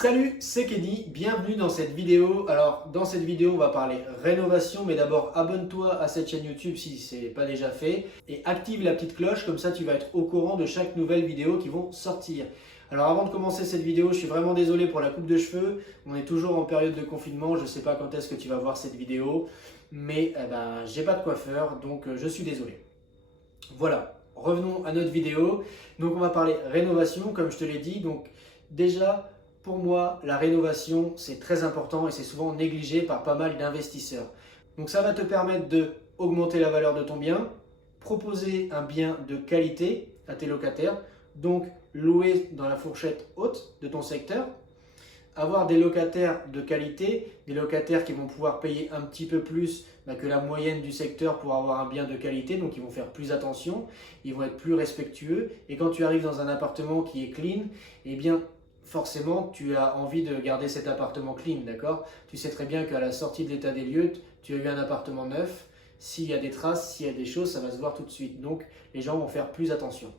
Salut, c'est Kenny, bienvenue dans cette vidéo. Alors dans cette vidéo on va parler rénovation, mais d'abord abonne-toi à cette chaîne YouTube si ce n'est pas déjà fait et active la petite cloche, comme ça tu vas être au courant de chaque nouvelle vidéo qui vont sortir. Alors avant de commencer cette vidéo, je suis vraiment désolé pour la coupe de cheveux, on est toujours en période de confinement, je ne sais pas quand est-ce que tu vas voir cette vidéo, mais j'ai pas de coiffeur donc je suis désolé. Voilà, revenons à notre vidéo. Donc on va parler rénovation comme je te l'ai dit. Donc déjà, pour moi, la rénovation, c'est très important et c'est souvent négligé par pas mal d'investisseurs. Donc ça va te permettre de augmenter la valeur de ton bien, proposer un bien de qualité à tes locataires, donc louer dans la fourchette haute de ton secteur, avoir des locataires de qualité, des locataires qui vont pouvoir payer un petit peu plus que la moyenne du secteur pour avoir un bien de qualité, donc ils vont faire plus attention, ils vont être plus respectueux, et quand tu arrives dans un appartement qui est clean, eh bien forcément tu as envie de garder cet appartement clean, d'accord? Tu sais très bien qu'à la sortie de l'état des lieux, tu as eu un appartement neuf, s'il y a des traces, s'il y a des choses, ça va se voir tout de suite, donc les gens vont faire plus attention.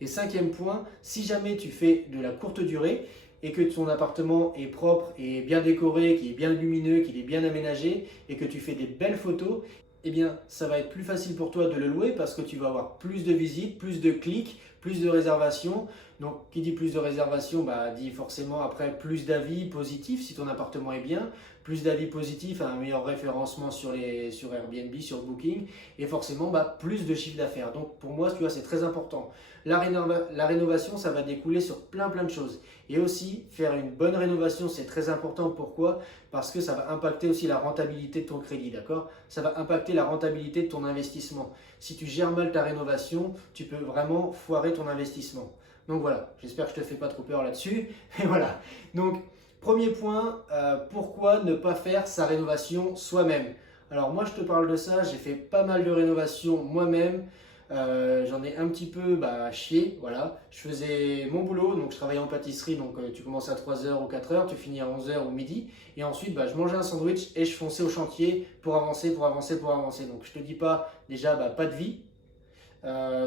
Et cinquième point, si jamais tu fais de la courte durée, et que ton appartement est propre et bien décoré, qu'il est bien lumineux, qu'il est bien aménagé et que tu fais des belles photos, eh bien ça va être plus facile pour toi de le louer parce que tu vas avoir plus de visites, plus de clics, plus de réservations. Donc qui dit plus de réservations, dit forcément après plus d'avis positifs si ton appartement est bien, plus d'avis positifs, un meilleur référencement sur Airbnb, sur Booking et forcément plus de chiffre d'affaires. Donc pour moi, tu vois, c'est très important. La rénovation, ça va découler sur plein de choses. Et aussi, faire une bonne rénovation, c'est très important. Pourquoi? Parce que ça va impacter aussi la rentabilité de ton crédit, d'accord? Ça va impacter la rentabilité de ton investissement. Si tu gères mal ta rénovation, tu peux vraiment foirer ton investissement. Donc voilà, j'espère que je ne te fais pas trop peur là-dessus. Et voilà. Donc, premier point, pourquoi ne pas faire sa rénovation soi-même? Alors moi, je te parle de ça, j'ai fait pas mal de rénovations moi-même. J'en ai un petit peu chié, voilà. Je faisais mon boulot, donc je travaillais en pâtisserie, donc tu commences à 3h ou 4h, tu finis à 11h ou midi. Et ensuite, je mangeais un sandwich et je fonçais au chantier pour avancer. Donc je te dis pas, déjà, pas de vie.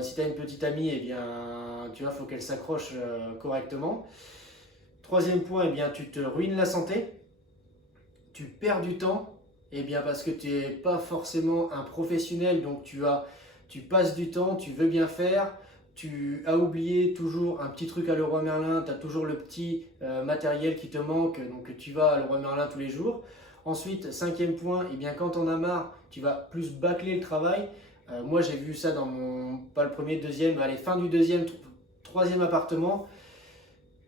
Si tu as une petite amie, eh bien, tu vois, il faut qu'elle s'accroche correctement. Troisième point, eh bien, tu te ruines la santé, tu perds du temps, eh bien, parce que tu n'es pas forcément un professionnel, donc tu passes du temps, tu veux bien faire, tu as oublié toujours un petit truc à Leroy Merlin, tu as toujours le petit matériel qui te manque, donc tu vas à Leroy Merlin tous les jours. Ensuite, cinquième point, eh bien, quand on a marre, tu vas plus bâcler le travail. Moi, j'ai vu ça dans pas le premier, deuxième, allez, fin du deuxième, troisième appartement.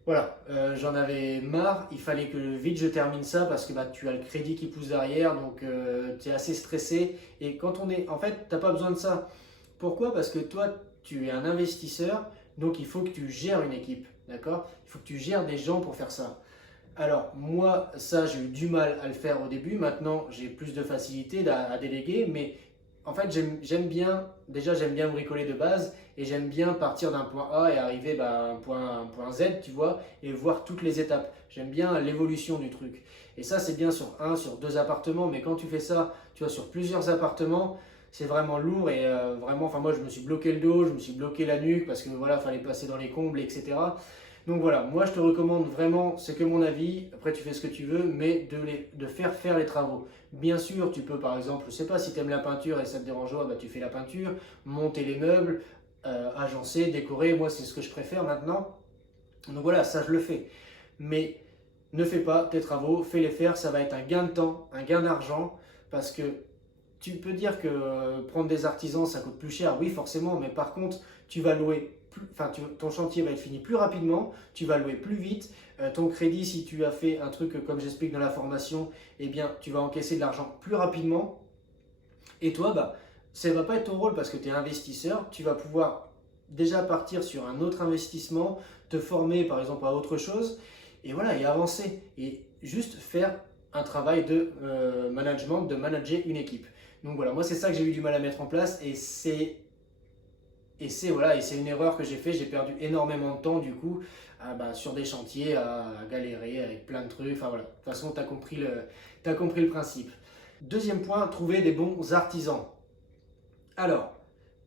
Voilà, j'en avais marre, il fallait que vite je termine ça parce que tu as le crédit qui pousse derrière, donc tu es assez stressé. Et quand on est, en fait, tu n'as pas besoin de ça. Pourquoi? Parce que toi, tu es un investisseur, donc il faut que tu gères une équipe, d'accord? Il faut que tu gères des gens pour faire ça. Alors moi, ça, j'ai eu du mal à le faire au début. Maintenant, j'ai plus de facilité à déléguer, mais en fait, j'aime bien, déjà j'aime bien bricoler de base et j'aime bien partir d'un point A et arriver à un point Z, tu vois, et voir toutes les étapes. J'aime bien l'évolution du truc. Et ça, c'est bien sur un, sur deux appartements, mais quand tu fais ça, tu vois, sur plusieurs appartements, c'est vraiment lourd et vraiment, enfin moi, je me suis bloqué le dos, je me suis bloqué la nuque parce que voilà, fallait passer dans les combles, etc. Donc voilà, moi je te recommande vraiment, c'est que mon avis, après tu fais ce que tu veux, mais de faire les travaux. Bien sûr, tu peux par exemple, je sais pas, si tu aimes la peinture et ça te dérange, tu fais la peinture, monter les meubles, agencer, décorer, moi c'est ce que je préfère maintenant. Donc voilà, ça je le fais. Mais ne fais pas tes travaux, fais-les faire, ça va être un gain de temps, un gain d'argent, parce que tu peux dire que prendre des artisans ça coûte plus cher, oui forcément, mais par contre tu vas louer ton chantier va être fini plus rapidement, tu vas louer plus vite, ton crédit, si tu as fait un truc comme j'explique dans la formation, eh bien tu vas encaisser de l'argent plus rapidement. Et toi, ça ne va pas être ton rôle parce que tu es investisseur, tu vas pouvoir déjà partir sur un autre investissement, te former par exemple à autre chose, et voilà, et avancer, et juste faire un travail de management, de manager une équipe. Donc voilà, moi c'est ça que j'ai eu du mal à mettre en place, et c'est une erreur que j'ai fait. J'ai perdu énormément de temps du coup sur des chantiers à galérer avec plein de trucs. Enfin voilà, de toute façon tu as compris le principe. Deuxième point, trouver des bons artisans. Alors,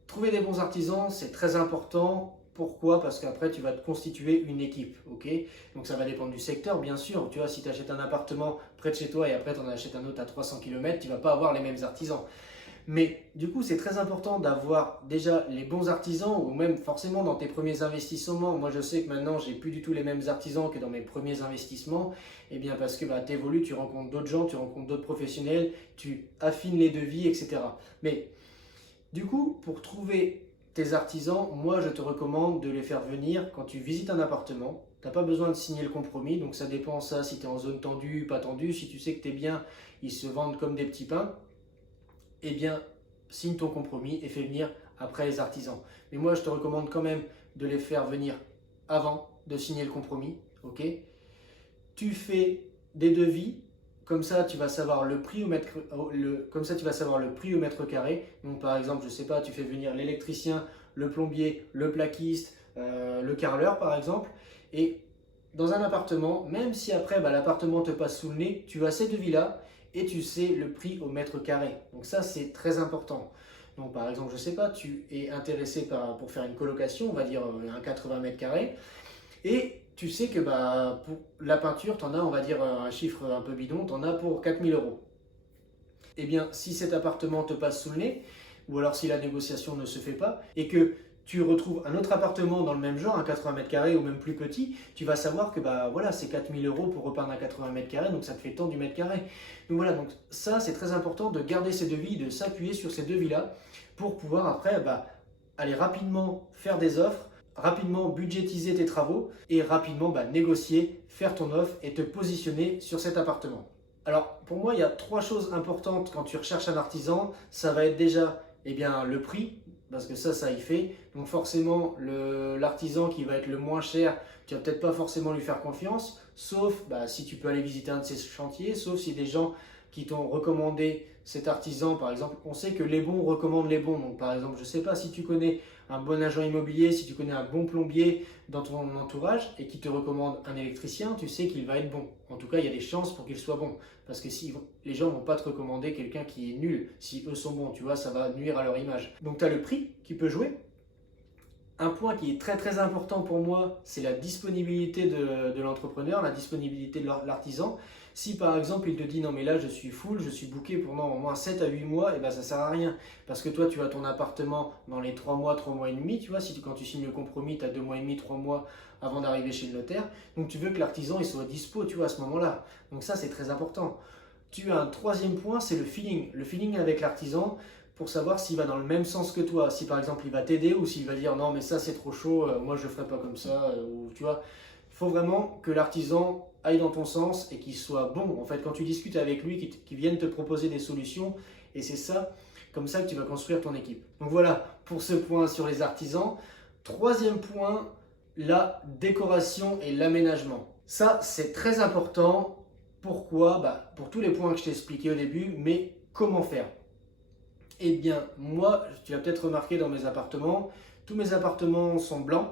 trouver des bons artisans, c'est très important. Pourquoi? Parce qu'après, tu vas te constituer une équipe, ok? Donc ça va dépendre du secteur, bien sûr. Tu vois, si tu achètes un appartement près de chez toi et après tu en achètes un autre à 300 km, tu ne vas pas avoir les mêmes artisans. Mais du coup, c'est très important d'avoir déjà les bons artisans ou même forcément dans tes premiers investissements. Moi, je sais que maintenant, j'ai plus du tout les mêmes artisans que dans mes premiers investissements. Eh bien, parce que tu évolues, tu rencontres d'autres gens, tu rencontres d'autres professionnels, tu affines les devis, etc. Mais du coup, pour trouver tes artisans, moi, je te recommande de les faire venir quand tu visites un appartement. Tu n'as pas besoin de signer le compromis, donc ça dépend ça si tu es en zone tendue, pas tendue. Si tu sais que tu es bien, ils se vendent comme des petits pains. Eh bien, signe ton compromis et fais venir après les artisans. Mais moi, je te recommande quand même de les faire venir avant de signer le compromis, ok? Tu fais des devis, comme ça tu vas savoir le prix au mètre carré. Donc par exemple, je sais pas, tu fais venir l'électricien, le plombier, le plaquiste, le carreleur par exemple, et dans un appartement, même si après l'appartement te passe sous le nez, tu as ces devis-là et tu sais le prix au mètre carré. Donc ça, c'est très important. Donc par exemple, je sais pas, tu es intéressé pour faire une colocation, on va dire un 80 mètres carrés, et tu sais que pour la peinture, tu en as, on va dire un chiffre un peu bidon, tu en as pour 4000 euros. Eh bien, si cet appartement te passe sous le nez, ou alors si la négociation ne se fait pas, et que tu retrouves un autre appartement dans le même genre, un 80 mètres carrés ou même plus petit, tu vas savoir que voilà, c'est 4000 euros pour repeindre un 80 mètres carrés, donc ça te fait tant du mètre carré. Donc voilà, donc ça c'est très important de garder ces devis, de s'appuyer sur ces devis-là pour pouvoir après aller rapidement faire des offres, rapidement budgétiser tes travaux et rapidement négocier, faire ton offre et te positionner sur cet appartement. Alors pour moi, il y a 3 choses importantes quand tu recherches un artisan. Ça va être déjà le prix, parce que ça y fait. Donc forcément, l'artisan qui va être le moins cher, tu vas peut-être pas forcément lui faire confiance, sauf si tu peux aller visiter un de ses chantiers, sauf si des gens qui t'ont recommandé cet artisan, par exemple, on sait que les bons recommandent les bons. Donc par exemple, je sais pas, si tu connais un bon agent immobilier, si tu connais un bon plombier dans ton entourage et qui te recommande un électricien, tu sais qu'il va être bon. En tout cas, il y a des chances pour qu'il soit bon. Parce que si les gens ne vont pas te recommander quelqu'un qui est nul, si eux sont bons, tu vois, ça va nuire à leur image. Donc tu as le prix qui peut jouer. Un point qui est très très important pour moi, c'est la disponibilité de l'entrepreneur, la disponibilité de l'artisan. Si par exemple il te dit non mais là je suis full, je suis booké pendant au moins 7 à 8 mois, et ça ne sert à rien. Parce que toi tu as ton appartement dans les 3 mois et demi, tu vois, quand tu signes le compromis, tu as 2 mois et demi, 3 mois avant d'arriver chez le notaire. Donc tu veux que l'artisan il soit dispo, tu vois, à ce moment-là. Donc ça c'est très important. Tu as un 3e point, c'est le feeling avec l'artisan, pour savoir s'il va dans le même sens que toi. Si par exemple il va t'aider ou s'il va dire non mais ça c'est trop chaud, moi je ne ferai pas comme ça, ou tu vois. Il faut vraiment que l'artisan aille dans ton sens et qu'il soit bon. En fait, quand tu discutes avec lui, qu'il vienne te proposer des solutions, et c'est ça, comme ça que tu vas construire ton équipe. Donc voilà pour ce point sur les artisans. 3e point, la décoration et l'aménagement. Ça c'est très important. Pourquoi? Pour tous les points que je t'ai expliqués au début, mais comment faire? Eh bien, moi, tu as peut-être remarqué dans mes appartements, tous mes appartements sont blancs.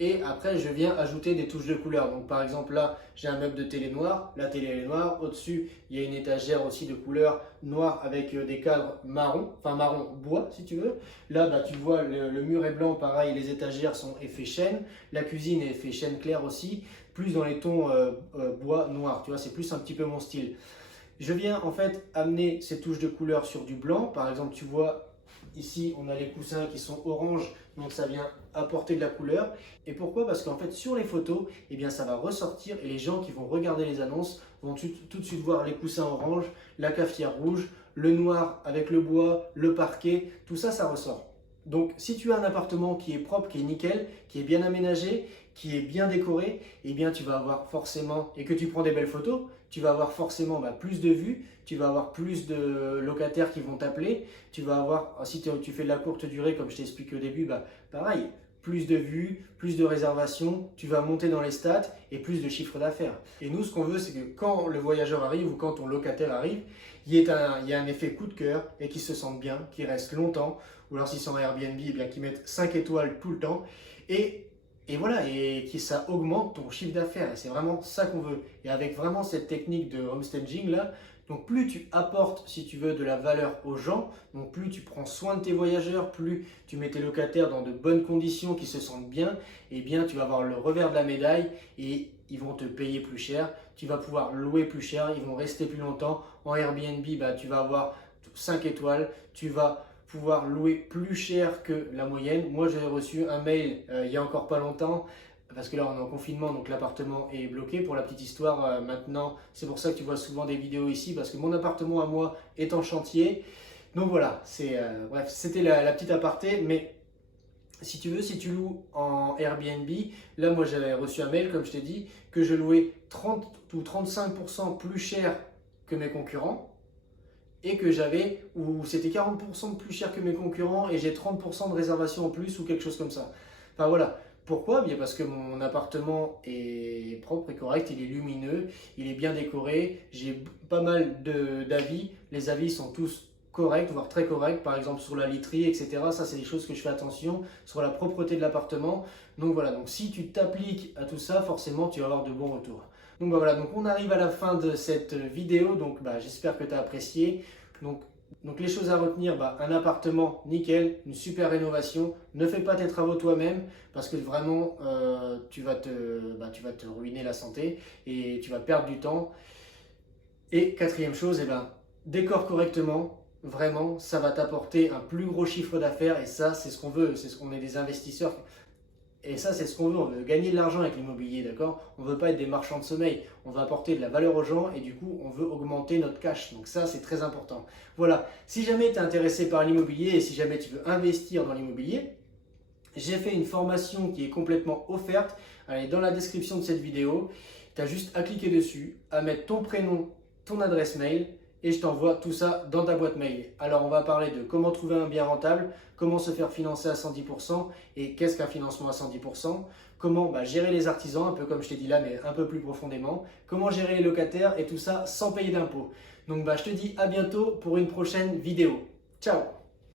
Et après, je viens ajouter des touches de couleur. Donc par exemple, là, j'ai un meuble de télé noir. La télé est noire. Au-dessus, il y a une étagère aussi de couleur noire avec des cadres marron, enfin marron bois si tu veux. Là, tu vois, le mur est blanc, pareil, les étagères sont effet chêne. La cuisine est effet chêne clair aussi, plus dans les tons bois noir. Tu vois, c'est plus un petit peu mon style. Je viens en fait amener ces touches de couleur sur du blanc. Par exemple, tu vois, ici, on a les coussins qui sont orange, donc ça vient apporter de la couleur. Et pourquoi? Parce qu'en fait, sur les photos, ça va ressortir et les gens qui vont regarder les annonces vont tout de suite voir les coussins orange, la cafetière rouge, le noir avec le bois, le parquet, tout ça, ça ressort. Donc, si tu as un appartement qui est propre, qui est nickel, qui est bien aménagé, qui est bien décoré, tu vas avoir forcément, et que tu prends des belles photos, tu vas avoir forcément plus de vues, tu vas avoir plus de locataires qui vont t'appeler, tu vas avoir, si tu fais de la courte durée comme je t'ai expliqué au début, pareil, plus de vues, plus de réservations, tu vas monter dans les stats et plus de chiffre d'affaires. Et nous, ce qu'on veut, c'est que quand le voyageur arrive ou quand ton locataire arrive, il y a un effet coup de cœur et qu'il se sente bien, qu'il reste longtemps, ou alors s'ils sont en Airbnb, qu'ils mettent 5 étoiles tout le temps. Et Et voilà, et que ça augmente ton chiffre d'affaires. Et c'est vraiment ça qu'on veut. Et avec vraiment cette technique de homestaging là, donc plus tu apportes, si tu veux, de la valeur aux gens, donc plus tu prends soin de tes voyageurs, plus tu mets tes locataires dans de bonnes conditions, qui se sentent bien, et bien tu vas avoir le revers de la médaille et ils vont te payer plus cher, tu vas pouvoir louer plus cher, ils vont rester plus longtemps. En Airbnb, bah, tu vas avoir 5 étoiles, tu vas pouvoir louer plus cher que la moyenne. Moi, j'ai reçu un mail il y a encore pas longtemps, parce que là, on est en confinement, donc l'appartement est bloqué. Pour la petite histoire, maintenant, c'est pour ça que tu vois souvent des vidéos ici, parce que mon appartement à moi est en chantier. Donc voilà, bref, c'était la petite aparté, mais si tu veux, si tu loues en Airbnb, là, moi, j'avais reçu un mail, comme je t'ai dit, que je louais 30 ou 35% plus cher que mes concurrents, et que ou c'était 40% de plus cher que mes concurrents et j'ai 30% de réservation en plus ou quelque chose comme ça. Enfin voilà. Pourquoi? Bien parce que mon appartement est propre et correct, il est lumineux, il est bien décoré, j'ai pas mal d'avis, les avis sont tous corrects, voire très corrects, par exemple sur la literie, etc. Ça, c'est des choses que je fais attention, sur la propreté de l'appartement. Donc voilà, donc si tu t'appliques à tout ça, forcément tu vas avoir de bons retours. Donc bah voilà, donc on arrive à la fin de cette vidéo, donc bah, j'espère que tu as apprécié. Donc les choses à retenir, bah, un appartement nickel, une super rénovation, ne fais pas tes travaux toi-même parce que vraiment tu vas te ruiner la santé et tu vas perdre du temps. Et quatrième chose, décore correctement, vraiment ça va t'apporter un plus gros chiffre d'affaires et ça c'est ce qu'on veut, c'est ce qu'on est des investisseurs. Et ça, c'est ce qu'on veut. On veut gagner de l'argent avec l'immobilier, d'accord? On ne veut pas être des marchands de sommeil. On veut apporter de la valeur aux gens et du coup, on veut augmenter notre cash. Donc ça, c'est très important. Voilà. Si jamais tu es intéressé par l'immobilier et si jamais tu veux investir dans l'immobilier, j'ai fait une formation qui est complètement offerte. Elle est dans la description de cette vidéo. Tu as juste à cliquer dessus, à mettre ton prénom, ton adresse mail et je t'envoie tout ça dans ta boîte mail. Alors on va parler de comment trouver un bien rentable, comment se faire financer à 110% et qu'est-ce qu'un financement à 110%, comment gérer les artisans, un peu comme je t'ai dit là mais un peu plus profondément, comment gérer les locataires et tout ça sans payer d'impôts. Donc je te dis à bientôt pour une prochaine vidéo. Ciao!